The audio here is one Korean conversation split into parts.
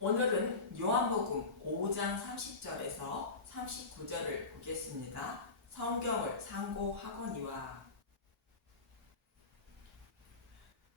오늘은 요한복음 5장 30절에서 39절을 보겠습니다. 성경을 상고하거니와.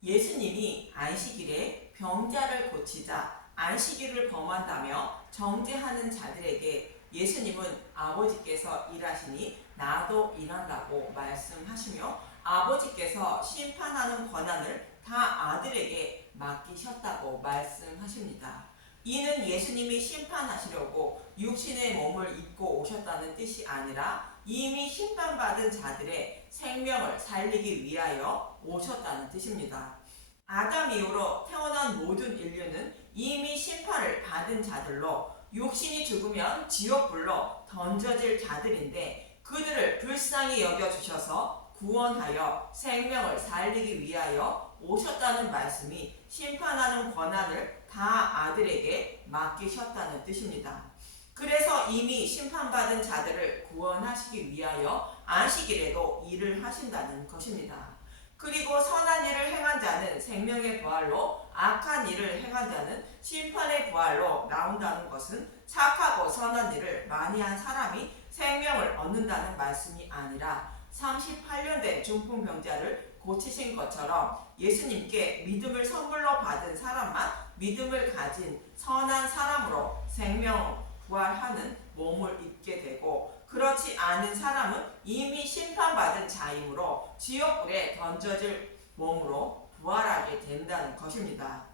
예수님이 안식일에 병자를 고치자 안식일을 범한다며 정죄하는 자들에게 예수님은 아버지께서 일하시니 나도 일한다고 말씀하시며 아버지께서 심판하는 권한을 다 아들에게 맡기셨다고 말씀하십니다. 이는 예수님이 심판하시려고 육신의 몸을 입고 오셨다는 뜻이 아니라 이미 심판받은 자들의 생명을 살리기 위하여 오셨다는 뜻입니다. 아담 이후로 태어난 모든 인류는 이미 심판을 받은 자들로 육신이 죽으면 지옥불로 던져질 자들인데 그들을 불쌍히 여겨주셔서 구원하여 생명을 살리기 위하여 오셨다는 말씀이 심판하는 권한을 다 아들에게 맡기셨다는 뜻입니다. 그래서 이미 심판받은 자들을 구원하시기 위하여 안식일에도 일을 하신다는 것입니다. 그리고 선한 일을 행한 자는 생명의 부활로 악한 일을 행한 자는 심판의 부활로 나온다는 것은 착하고 선한 일을 많이 한 사람이 생명을 얻는다는 말씀이 아니라 38년 된 중풍병자를 고치신 것처럼 예수님께 믿음을 선물로 받은 사람만 믿음을 가진 선한 사람으로 생명 부활하는 몸을 입게 되고 그렇지 않은 사람은 이미 심판받은 자이므로 지옥불에 던져질 몸으로 부활하게 된다는 것입니다.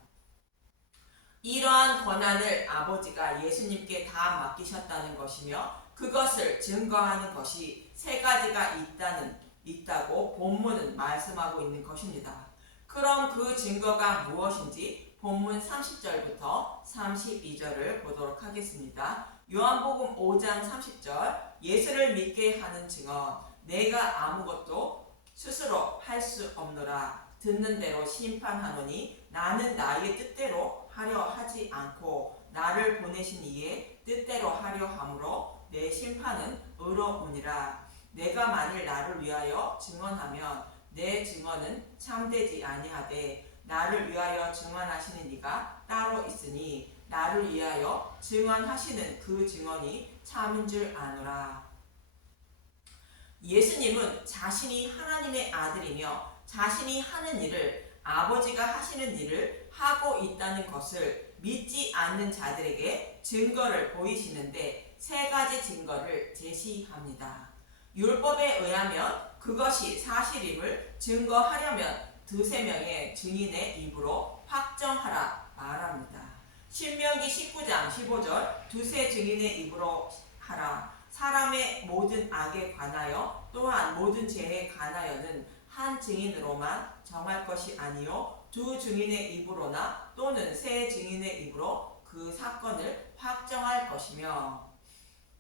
이러한 권한을 아버지가 예수님께 다 맡기셨다는 것이며 그것을 증거하는 것이 세 가지가 있다고 본문은 말씀하고 있는 것입니다. 그럼 그 증거가 무엇인지 본문 30절부터 32절을 보도록 하겠습니다. 요한복음 5장 30절 예수를 믿게 하는 증언 내가 아무것도 스스로 할 수 없노라 듣는 대로 심판하노니 나는 나의 뜻대로 하려 하지 않고 나를 보내신 이의 뜻대로 하려 함으로 내 심판은 의로우니라. 내가 만일 나를 위하여 증언하면 내 증언은 참되지 아니하되 나를 위하여 증언하시는 이가 따로 있으니 나를 위하여 증언하시는 그 증언이 참인 줄 아노라. 예수님은 자신이 하나님의 아들이며 자신이 하는 일을 아버지가 하시는 일을 하고 있다는 것을 믿지 않는 자들에게 증거를 보이시는데 세 가지 증거를 제시합니다. 율법에 의하면 그것이 사실임을 증거하려면 두세 명의 증인의 입으로 확정하라 말합니다. 신명기 19장 15절 두세 증인의 입으로 하라. 사람의 모든 악에 관하여 또한 모든 죄에 관하여는 한 증인으로만 정할 것이 아니요 두 증인의 입으로나 또는 세 증인의 입으로 그 사건을 확정할 것이며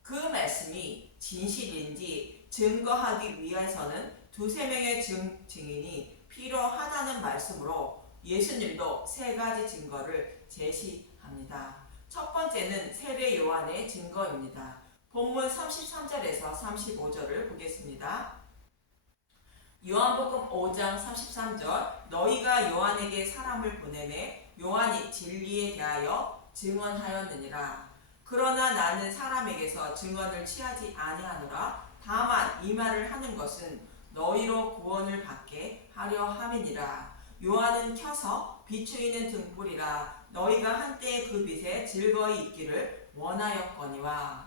그 말씀이 진실인지 증거하기 위해서는 두세 명의 증인이 필요하다는 말씀으로 예수님도 세 가지 증거를 제시합니다. 첫 번째는 세례 요한의 증거입니다. 본문 33절에서 35절을 보겠습니다. 요한복음 5장 33절 너희가 요한에게 사람을 보내매 요한이 진리에 대하여 증언하였느니라. 그러나 나는 사람에게서 증언을 취하지 아니하노라. 다만 이 말을 하는 것은 너희로 구원을 받게 하려 함이니라. 요한은 켜서 비추이는 등불이라. 너희가 한때 그 빛에 즐거이 있기를 원하였거니와.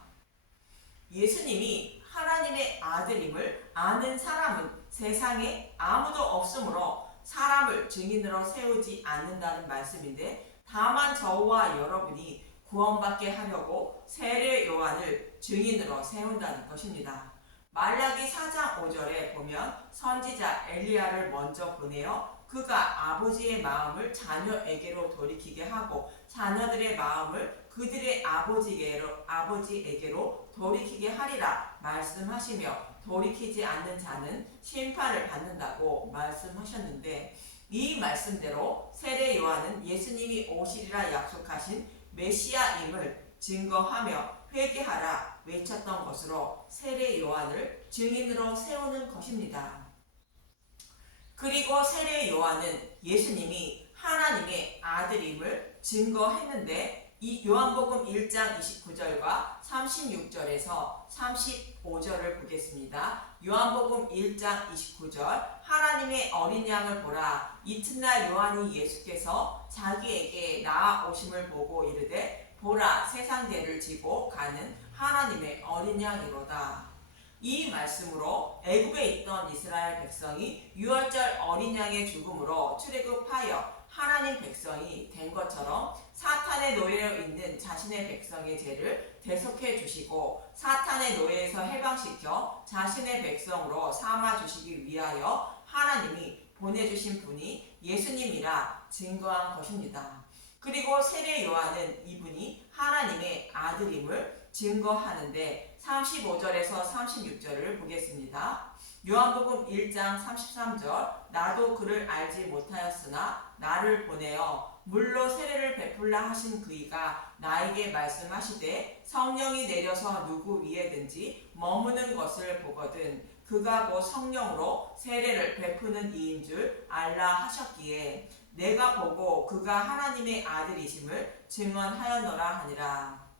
예수님이 하나님의 아들임을 아는 사람은 세상에 아무도 없으므로 사람을 증인으로 세우지 않는다는 말씀인데 다만 저와 여러분이 구원받게 하려고 세례 요한을 증인으로 세운다는 것입니다. 말라기 4장 5절에 보면 선지자 엘리야를 먼저 보내어 그가 아버지의 마음을 자녀에게로 돌이키게 하고 자녀들의 마음을 그들의 아버지에게로 돌이키게 하리라 말씀하시며 돌이키지 않는 자는 심판을 받는다고 말씀하셨는데 이 말씀대로 세례 요한은 예수님이 오시리라 약속하신 메시아임을 증거하며 회개하라 외쳤던 것으로 세례 요한을 증인으로 세우는 것입니다. 그리고 세례 요한은 예수님이 하나님의 아들임을 증거했는데 이 요한복음 1장 29절과 36절에서 35절을 보겠습니다. 요한복음 1장 29절 하나님의 어린 양을 보라. 이튿날 요한이 예수께서 자기에게 나아오심을 보고 이르되 보라 세상 죄를 지고 가는 하나님의 어린 양이로다. 이 말씀으로 애굽에 있던 이스라엘 백성이 유월절 어린 양의 죽음으로 출애굽하여 하나님 백성이 된 것처럼 사탄의 노예로 있는 자신의 백성의 죄를 대속해 주시고 사탄의 노예에서 해방시켜 자신의 백성으로 삼아 주시기 위하여 하나님이 보내주신 분이 예수님이라 증거한 것입니다. 그리고 세례 요한은 이분이 하나님의 아들임을 증거하는데 35절에서 36절을 보겠습니다. 요한복음 1장 33절 나도 그를 알지 못하였으나 나를 보내어 물로 세례를 베풀라 하신 그이가 나에게 말씀하시되 성령이 내려서 누구 위에든지 머무는 것을 보거든 그가 곧 성령으로 세례를 베푸는 이인 줄 알라 하셨기에 내가 보고 그가 하나님의 아들이심을 증언하였노라 하니라.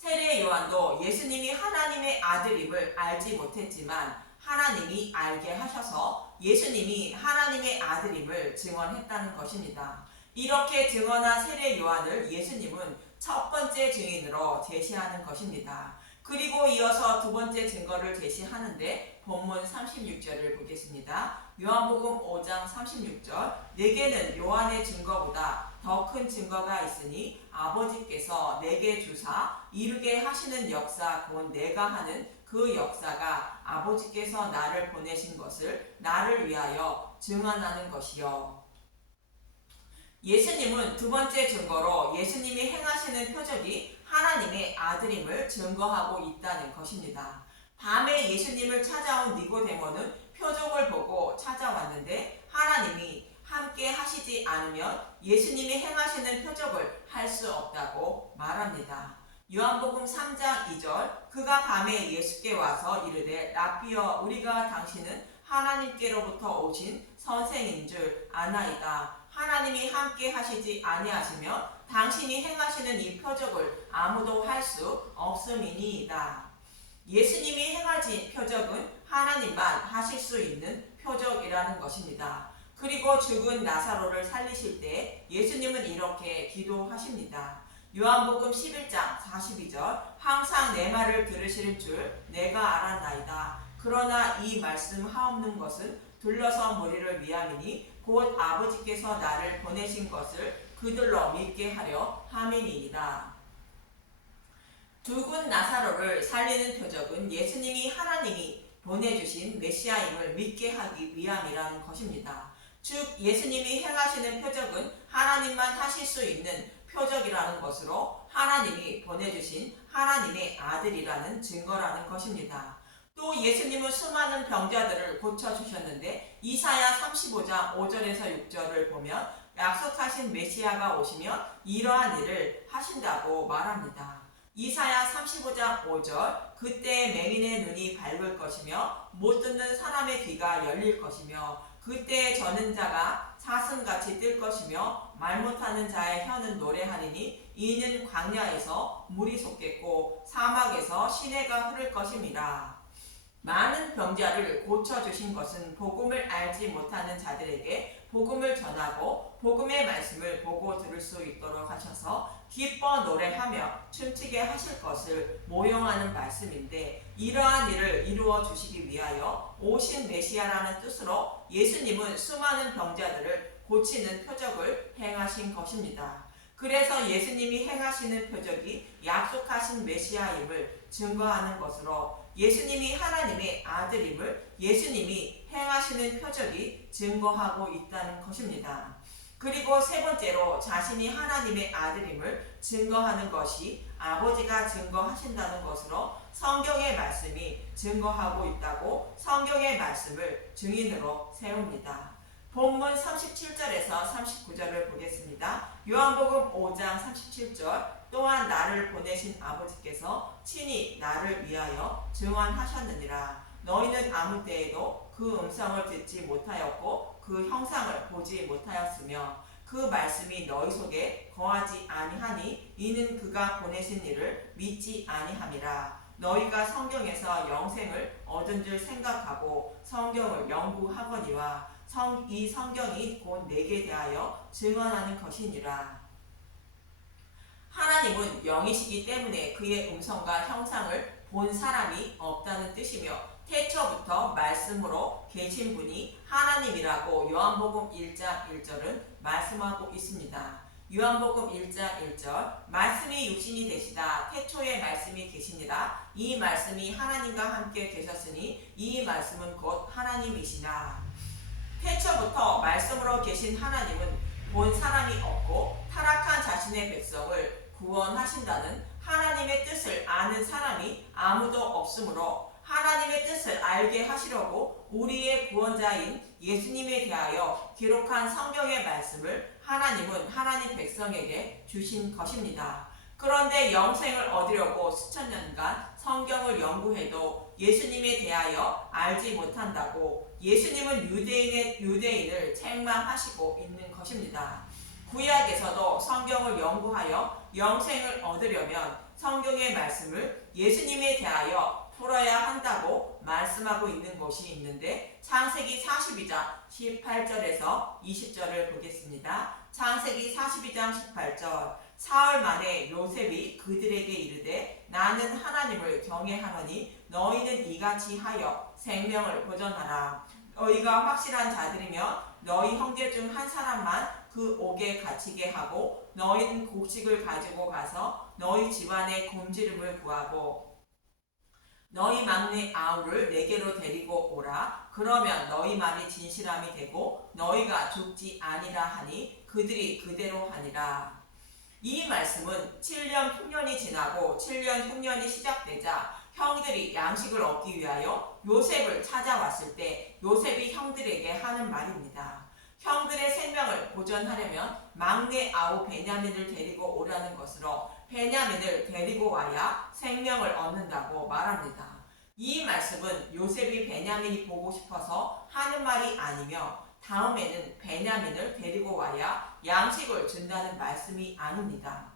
세례 요한도 예수님이 하나님의 아들임을 알지 못했지만 하나님이 알게 하셔서 예수님이 하나님의 아들임을 증언했다는 것입니다. 이렇게 증언한 세례 요한을 예수님은 첫 번째 증인으로 제시하는 것입니다. 그리고 이어서 두 번째 증거를 제시하는데 본문 36절을 보겠습니다. 요한복음 5장 36절 내게는 요한의 증거보다 더 큰 증거가 있으니 아버지께서 내게 주사 이루게 하시는 역사 곧 내가 하는 그 역사가 아버지께서 나를 보내신 것을 나를 위하여 증언하는 것이요. 예수님은 두 번째 증거로 예수님이 행하시는 표적이 하나님의 아들임을 증거하고 있다는 것입니다. 밤에 예수님을 찾아온 니고데모는 표적을 보고 찾아왔는데 하나님이 함께 하시지 않으면 예수님이 행하시는 표적을 할 수 없다고 말합니다. 요한복음 3장 2절 그가 밤에 예수께 와서 이르되 라삐여 우리가 당신은 하나님께로부터 오신 선생인 줄 아나이다. 하나님이 함께 하시지 아니하시면 당신이 행하시는 이 표적을 아무도 할 수 없음이니이다. 예수님이 행하신 표적은 하나님만 하실 수 있는 표적이라는 것입니다. 그리고 죽은 나사로를 살리실 때 예수님은 이렇게 기도하십니다. 요한복음 11장 42절 항상 내 말을 들으시는 줄 내가 알았나이다. 그러나 이 말씀 하옵는 것은 둘러서 무리를 위함이니 곧 아버지께서 나를 보내신 것을 그들로 믿게 하려 함이니이다. 죽은 나사로를 살리는 표적은 예수님이 하나님이 보내주신 메시아임을 믿게 하기 위함이라는 것입니다. 즉 예수님이 행하시는 표적은 하나님만 하실 수 있는 표적이라는 것으로 하나님이 보내주신 하나님의 아들이라는 증거라는 것입니다. 또 예수님은 수많은 병자들을 고쳐주셨는데 이사야 35장 5절에서 6절을 보면 약속하신 메시아가 오시면 이러한 일을 하신다고 말합니다. 이사야 35장 5절 그때 맹인의 눈이 밝을 것이며 못 듣는 사람의 귀가 열릴 것이며 그때 저는 자가 사슴같이 뜰 것이며 말 못하는 자의 혀는 노래하리니 이는 광야에서 물이 솟겠고 사막에서 시내가 흐를 것임이라. 많은 병자를 고쳐주신 것은 복음을 알지 못하는 자들에게 복음을 전하고 복음의 말씀을 보고 들을 수 있도록 하셔서 기뻐 노래하며 춤추게 하실 것을 모용하는 말씀인데 이러한 일을 이루어 주시기 위하여 오신 메시아라는 뜻으로 예수님은 수많은 병자들을 고치는 표적을 행하신 것입니다. 그래서 예수님이 행하시는 표적이 약속하신 메시아임을 증거하는 것으로 예수님이 하나님의 아들임을 예수님이 행하시는 표적이 증거하고 있다는 것입니다. 그리고 세 번째로 자신이 하나님의 아들임을 증거하는 것이 아버지가 증거하신다는 것으로 성경의 말씀이 증거하고 있다고 성경의 말씀을 증인으로 세웁니다. 본문 37절에서 39절을 보겠습니다. 요한복음 5장 37절 또한 나를 보내신 아버지께서 친히 나를 위하여 증언하셨느니라. 너희는 아무 때에도 그 음성을 듣지 못하였고 그 형상을 보지 못하였으며 그 말씀이 너희 속에 거하지 아니하니 이는 그가 보내신 이를 믿지 아니함이라. 너희가 성경에서 영생을 얻은 줄 생각하고 성경을 연구하거니와 이 성경이 곧 내게 대하여 증언하는 것이니라. 하나님은 영이시기 때문에 그의 음성과 형상을 본 사람이 없다는 뜻이며 태초부터 말씀으로 계신 분이 하나님이라고 요한복음 1장 1절은 말씀하고 있습니다. 요한복음 1장 1절 말씀이 육신이 되시다 태초에 말씀이 계시니라. 이 말씀이 하나님과 함께 계셨으니 이 말씀은 곧 하나님이시라. 태초부터 말씀으로 계신 하나님은 본 사람이 없고 타락한 자신의 백성을 구원하신다는 하나님의 뜻을 아는 사람이 아무도 없으므로 하나님의 뜻을 알게 하시려고 우리의 구원자인 예수님에 대하여 기록한 성경의 말씀을 하나님은 하나님 백성에게 주신 것입니다. 그런데 영생을 얻으려고 수천 년간 성경을 연구해도 예수님에 대하여 알지 못한다고 예수님은 유대인을 책망하시고 있는 것입니다. 구약에서도 성경을 연구하여 영생을 얻으려면 성경의 말씀을 예수님에 대하여 풀어야 한다고 말씀하고 있는 곳이 있는데 창세기 42장 18절에서 20절을 보겠습니다. 창세기 42장 18절 사흘 만에 요셉이 그들에게 이르되 나는 하나님을 경외하노니 너희는 이같이 하여 생명을 보존하라. 너희가 확실한 자들이며 너희 형제 중 한 사람만 그 옥에 갇히게 하고 너희는 곡식을 가지고 가서 너희 집안의 굶주림을 구하고 너희 막내 아우를 내게로 데리고 오라. 그러면 너희 말이 진실함이 되고 너희가 죽지 아니라 하니 그들이 그대로 하니라. 이 말씀은 7년 흉년이 지나고 7년 흉년이 시작되자 형들이 양식을 얻기 위하여 요셉을 찾아왔을 때 요셉이 형들에게 하는 말입니다. 형들의 생명을 보존하려면 막내 아우 베냐민을 데리고 오라는 것으로 베냐민을 데리고 와야 생명을 얻는다고 말합니다. 이 말씀은 요셉이 베냐민이 보고 싶어서 하는 말이 아니며 다음에는 베냐민을 데리고 와야 양식을 준다는 말씀이 아닙니다.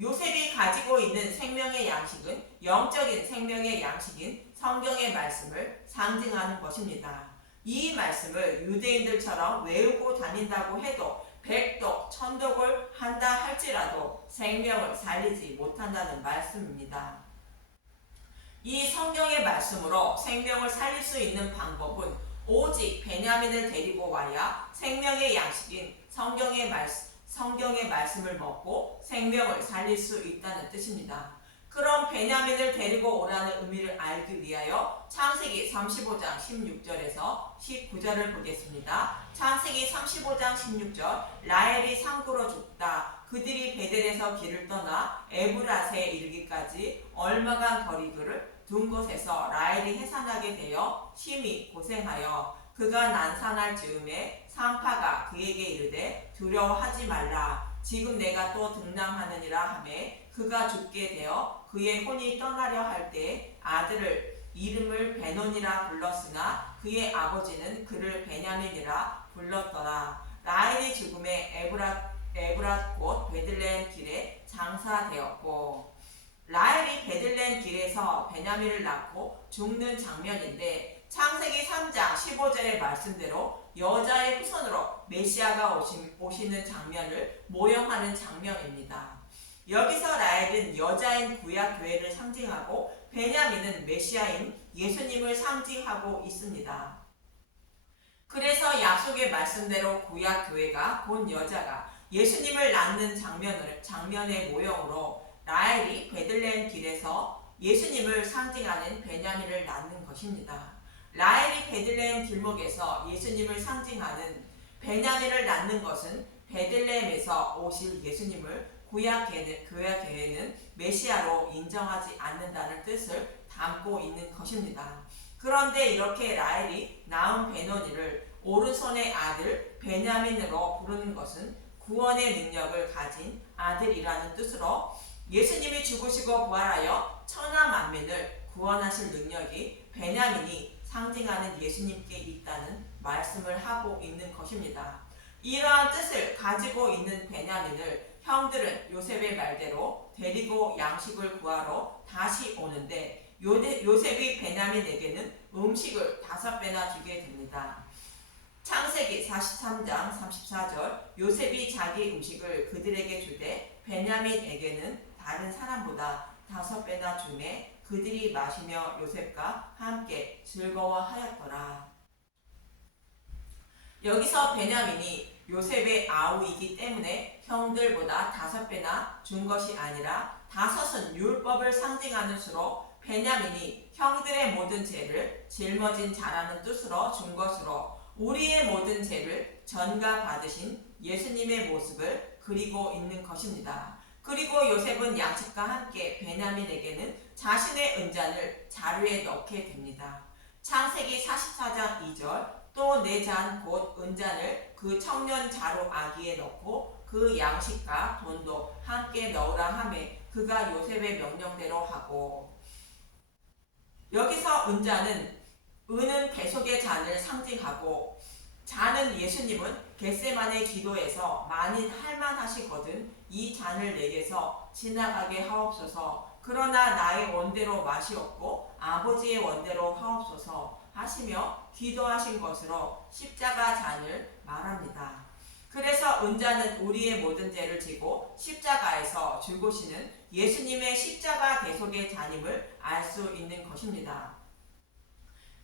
요셉이 가지고 있는 생명의 양식은 영적인 생명의 양식인 성경의 말씀을 상징하는 것입니다. 이 말씀을 유대인들처럼 외우고 다닌다고 해도 백독, 천독을 한다 할지라도 생명을 살리지 못한다는 말씀입니다. 이 성경의 말씀으로 생명을 살릴 수 있는 방법은 오직 베냐민을 데리고 와야 생명의 양식인 성경의 말씀을 먹고 생명을 살릴 수 있다는 뜻입니다. 그럼 베냐민을 데리고 오라는 의미를 알기 위하여 창세기 35장 16절에서 19절을 보겠습니다. 창세기 35장 16절 라헬이 상구로 죽다. 그들이 베델에서 길을 떠나 에브라스에 이르기까지 얼마간 거리를 둔 곳에서 라헬이 해산하게 되어 심히 고생하여 그가 난산할 즈음에 산파가 그에게 이르되 두려워하지 말라. 지금 내가 또 등남하느니라 하매 그가 죽게 되어 그의 혼이 떠나려 할 때 아들을 이름을 베논이라 불렀으나 그의 아버지는 그를 베냐민이라 불렀더라. 라헬이 죽음에 에브랏 곧 베들레헴 길에 장사되었고 라헬이 베들레헴 길에서 베냐민을 낳고 죽는 장면인데 창세기 3장 15절의 말씀대로 여자의 후손으로 메시아가 오시는 장면을 모형하는 장면입니다. 여기서 라헬은 여자인 구약교회를 상징하고 베냐민은 메시아인 예수님을 상징하고 있습니다. 그래서 약속의 말씀대로 구약교회가 본 여자가 예수님을 낳는 장면의 모형으로 라헬이 베들레헴 길에서 예수님을 상징하는 베냐민을 낳는 것입니다. 라헬이 베들레헴 길목에서 예수님을 상징하는 베냐민을 낳는 것은 베들레헴에서 오실 예수님을 구약교회는 메시아로 인정하지 않는다는 뜻을 담고 있는 것입니다. 그런데 이렇게 라헬이 낳은 베논이를 오른손의 아들 베냐민으로 부르는 것은 구원의 능력을 가진 아들이라는 뜻으로 예수님이 죽으시고 부활하여 천하 만민을 구원하실 능력이 베냐민이 상징하는 예수님께 있다는 말씀을 하고 있는 것입니다. 이러한 뜻을 가지고 있는 베냐민을 형들은 요셉의 말대로 데리고 양식을 구하러 다시 오는데 요셉이 베냐민에게는 음식을 5배나 주게 됩니다. 창세기 43장 34절 요셉이 자기 음식을 그들에게 주되 베냐민에게는 다른 사람보다 5배나 주매 그들이 마시며 요셉과 함께 즐거워하였더라. 여기서 베냐민이 요셉의 아우이기 때문에 형들보다 5배나 준 것이 아니라 5은 율법을 상징하는 수로 베냐민이 형들의 모든 죄를 짊어진 자라는 뜻으로 준 것으로 우리의 모든 죄를 전가받으신 예수님의 모습을 그리고 있는 것입니다. 그리고 요셉은 양식과 함께 베냐민에게는 자신의 은잔을 자루에 넣게 됩니다. 창세기 44장 2절 또 내 잔 곧 은잔을 그 청년 자루 아기에 넣고 그 양식과 돈도 함께 넣으라 하매 그가 요셉의 명령대로 하고. 여기서 은잔은 은은 대속의 잔을 상징하고 잔은 예수님은 겟세마네 기도에서 만일 할만하시거든 이 잔을 내게서 지나가게 하옵소서 그러나 나의 원대로 마시옵고 아버지의 원대로 하옵소서 하시며 기도하신 것으로 십자가 잔을 말합니다. 그래서 은잔은 우리의 모든 죄를 지고 십자가에서 죽으시는 예수님의 십자가 대속의 잔임을 알 수 있는 것입니다.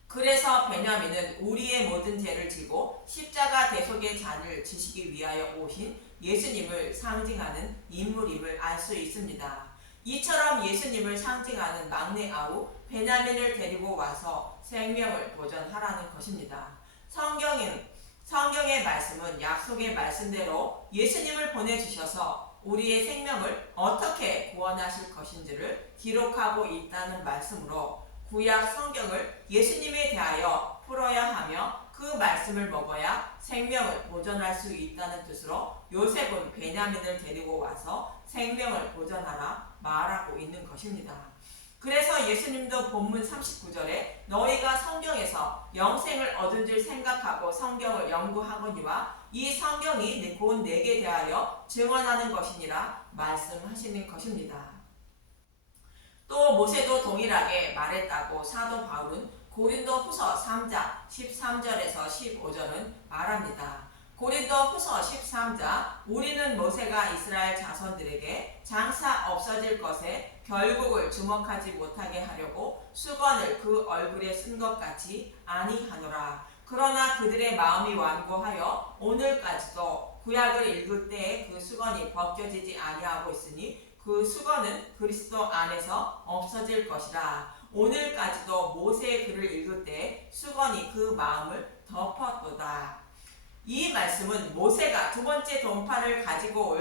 그래서 베냐민은 우리의 모든 죄를 지고 십자가 대속의 잔을 지시기 위하여 오신 예수님을 상징하는 인물임을 알 수 있습니다. 이처럼 예수님을 상징하는 막내 아우 베냐민을 데리고 와서 생명을 보전하라는 것입니다. 성경의 말씀은 약속의 말씀대로 예수님을 보내주셔서 우리의 생명을 어떻게 구원하실 것인지를 기록하고 있다는 말씀으로 구약 성경을 예수님에 대하여 풀어야 하며 그 말씀을 먹어야 생명을 보존할 수 있다는 뜻으로 요셉은 베냐민을 데리고 와서 생명을 보존하라 말하고 있는 것입니다. 그래서 예수님도 본문 39절에 너희가 성경에서 영생을 얻은 줄 생각하고 성경을 연구하거니와 이 성경이 곧 내게 대하여 증언하는 것이니라 말씀하시는 것입니다. 또 모세도 동일하게 말했다고 사도 바울은 고린도후서 3장 13절에서 15절은 말합니다. 고린도후서 13장 우리는 모세가 이스라엘 자손들에게 장사 없어질 것에 결국을 주목하지 못하게 하려고 수건을 그 얼굴에 쓴 것 같이 아니하노라. 그러나 그들의 마음이 완고하여 오늘까지도 구약을 읽을 때에 그 수건이 벗겨지지 아니하고 있으니 그 수건은 그리스도 안에서 없어질 것이라. 오늘까지도 모세의 글을 읽을 때 수건이 그 마음을 덮었도다. 이 말씀은 모세가 두 번째 동판을 가지고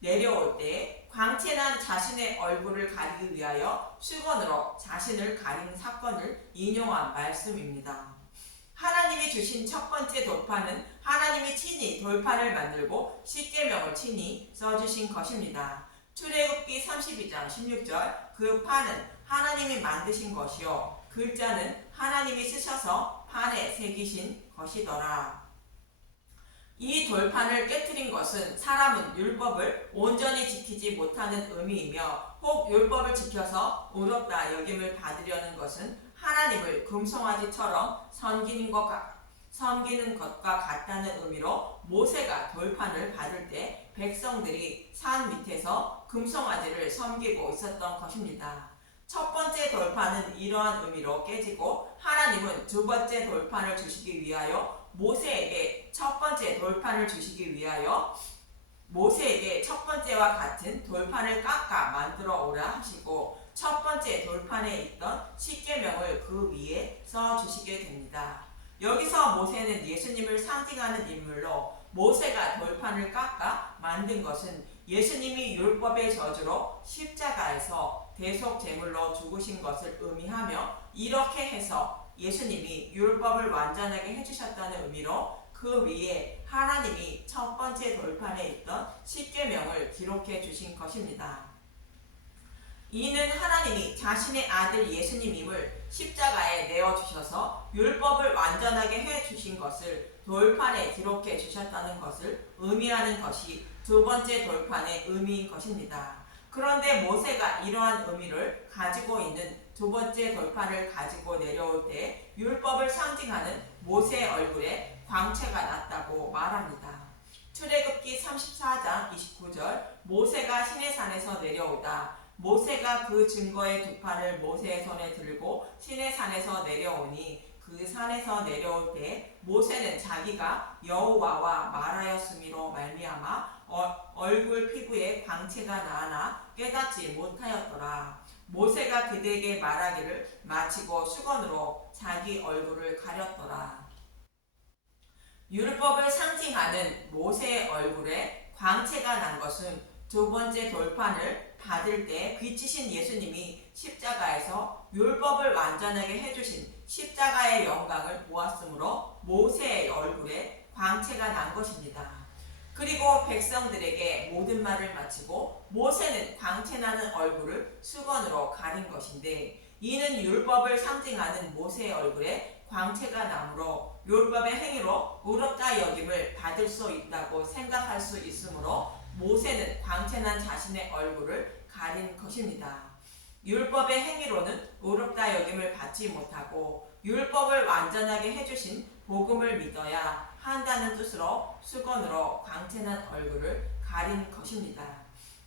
내려올 때 광채난 자신의 얼굴을 가리기 위하여 수건으로 자신을 가린 사건을 인용한 말씀입니다. 하나님이 주신 첫 번째 돌판은 하나님이 친히 돌판을 만들고 십계명을 친히 써주신 것입니다. 출애굽기 32장 16절 그 판은 하나님이 만드신 것이요 글자는 하나님이 쓰셔서 판에 새기신 것이더라. 이 돌판을 깨트린 것은 사람은 율법을 온전히 지키지 못하는 의미이며 혹 율법을 지켜서 의롭다 여김을 받으려는 것은 하나님을 금송아지처럼 섬기는 것과 같다는 의미로 모세가 돌판을 받을 때 백성들이 산 밑에서 금송아지를 섬기고 있었던 것입니다. 첫 번째 돌판은 이러한 의미로 깨지고 하나님은 두 번째 돌판을 주시기 위하여 모세에게 첫 번째 돌판을 주시기 위하여 모세에게 첫 번째와 같은 돌판을 깎아 만들어 오라 하시고 첫 번째 돌판에 있던 십계명을 그 위에 써주시게 됩니다. 여기서 모세는 예수님을 상징하는 인물로 모세가 돌판을 깎아 만든 것은 예수님이 율법의 저주로 십자가에서 대속 제물로 죽으신 것을 의미하며 이렇게 해서 예수님이 율법을 완전하게 해주셨다는 의미로 그 위에 하나님이 첫 번째 돌판에 있던 십계명을 기록해 주신 것입니다. 이는 하나님이 자신의 아들 예수님임을 십자가에 내어주셔서 율법을 완전하게 해주신 것을 돌판에 기록해 주셨다는 것을 의미하는 것이 두 번째 돌판의 의미인 것입니다. 그런데 모세가 이러한 의미를 가지고 있는 두 번째 돌판을 가지고 내려올 때 율법을 상징하는 모세의 얼굴에 광채가 났다고 말합니다. 출애굽기 34장 29절 모세가 시내산에서 내려오다 모세가 그 증거의 두 판을 모세의 손에 들고 시내산에서 내려오니 그 산에서 내려올 때 모세는 자기가 여호와와 말하였음이로 말미암아 얼굴 피부에 광채가 나나 깨닫지 못하였더라. 모세가 그들에게 말하기를 마치고 수건으로 자기 얼굴을 가렸더라. 율법을 상징하는 모세의 얼굴에 광채가 난 것은 두 번째 돌판을 받을 때 빛이신 예수님이 십자가에서 율법을 완전하게 해주신 십자가의 영광을 보았으므로 모세의 얼굴에 광채가 난 것입니다. 그리고 백성들에게 모든 말을 마치고 모세는 광채나는 얼굴을 수건으로 가린 것인데 이는 율법을 상징하는 모세의 얼굴에 광채가 나므로 율법의 행위로 의롭다 여김을 받을 수 있다고 생각할 수 있으므로 모세는 광채난 자신의 얼굴을 가린 것입니다. 율법의 행위로는 의롭다 여김을 받지 못하고 율법을 완전하게 해주신 복음을 믿어야 한다는 뜻으로 수건으로 광채난 얼굴을 가린 것입니다.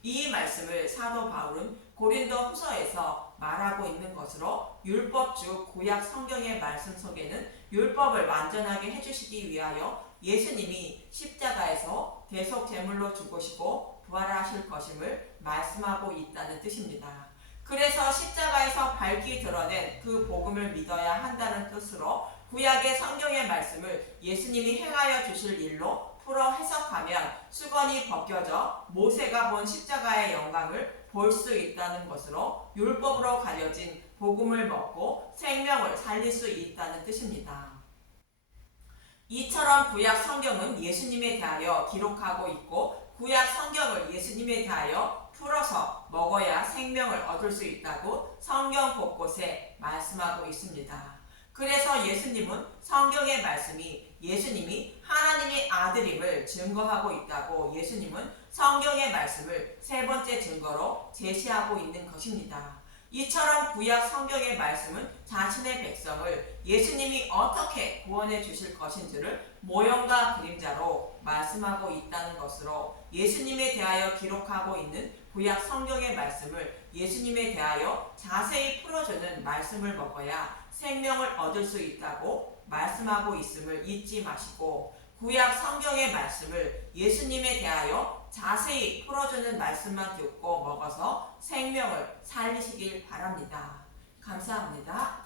이 말씀을 사도 바울은 고린도 후서에서 말하고 있는 것으로 율법 즉 구약 성경의 말씀 속에는 율법을 완전하게 해주시기 위하여 예수님이 십자가에서 대속 제물로 죽으시고 부활하실 것임을 말씀하고 있다는 뜻입니다. 그래서 십자가에서 밝히 드러낸 그 복음을 믿어야 한다는 뜻으로 구약의 성경의 말씀을 예수님이 행하여 주실 일로 풀어 해석하면 수건이 벗겨져 모세가 본 십자가의 영광을 볼 수 있다는 것으로 율법으로 가려진 복음을 먹고 생명을 살릴 수 있다는 뜻입니다. 이처럼 구약 성경은 예수님에 대하여 기록하고 있고 구약 성경을 예수님에 대하여 풀어서 먹어야 생명을 얻을 수 있다고 성경 곳곳에 말씀하고 있습니다. 그래서 예수님은 성경의 말씀이 예수님이 하나님의 아들임을 증거하고 있다고 예수님은 성경의 말씀을 세 번째 증거로 제시하고 있는 것입니다. 이처럼 구약 성경의 말씀은 자신의 백성을 예수님이 어떻게 구원해 주실 것인지를 모형과 그림자로 말씀하고 있다는 것으로 예수님에 대하여 기록하고 있는 구약 성경의 말씀을 예수님에 대하여 자세히 풀어주는 말씀을 먹어야 생명을 얻을 수 있다고 말씀하고 있음을 잊지 마시고 구약 성경의 말씀을 예수님에 대하여 자세히 풀어주는 말씀만 듣고 먹어서 생명을 살리시길 바랍니다. 감사합니다.